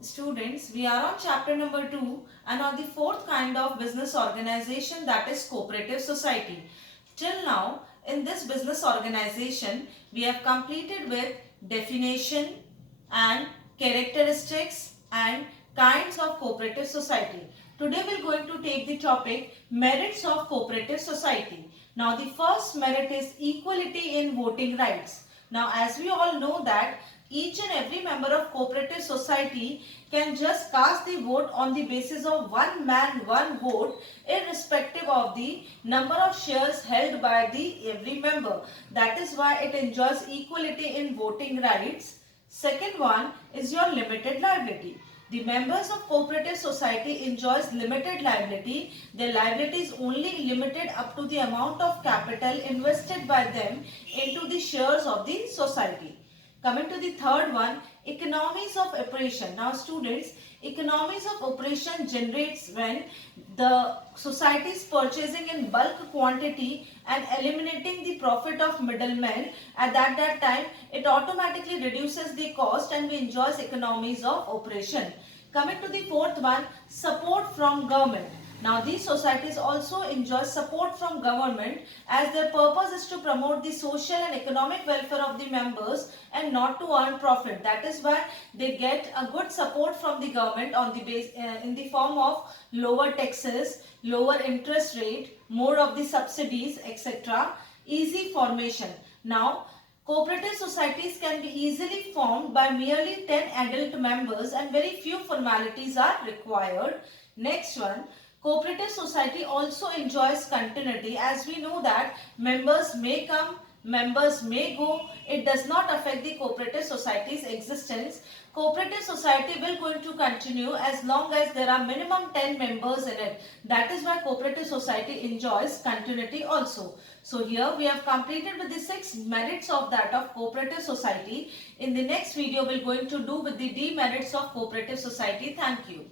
Students, we are on chapter number 2 and on the fourth kind of business organization, that is cooperative society. Till now, in this business organization, we have completed with definition and characteristics and kinds of cooperative society. Today we are going to take the topic merits of cooperative society. Now the first merit is equality in voting rights. Now as we all know that each and every member of cooperative society can just cast the vote on the basis of one man, one vote, irrespective of the number of shares held by the every member. That is why it enjoys equality in voting rights. Second one is your limited liability. The members of cooperative society enjoys limited liability. Their liability is only limited up to the amount of capital invested by them into the shares of the society. Coming to the third one, economies of operation. Now students, economies of operation generates when the society is purchasing in bulk quantity and eliminating the profit of middlemen. At that time, it automatically reduces the cost and we enjoys economies of operation. Coming to the fourth one, support from government. Now these societies also enjoy support from government as their purpose is to promote the social and economic welfare of the members and not to earn profit. That is why they get a good support from the government on the base in the form of lower taxes, lower interest rate, more of the subsidies, etc. Easy formation. Now cooperative societies can be easily formed by merely 10 adult members and very few formalities are required. Next one, cooperative society also enjoys continuity as we know that members may come, members may go. It does not affect the cooperative society's existence. Cooperative society will going to continue as long as there are minimum 10 members in it. That is why cooperative society enjoys continuity also. So here we have completed with the 6 merits of that of cooperative society. In the next video we are going to do with the demerits of cooperative society. Thank you.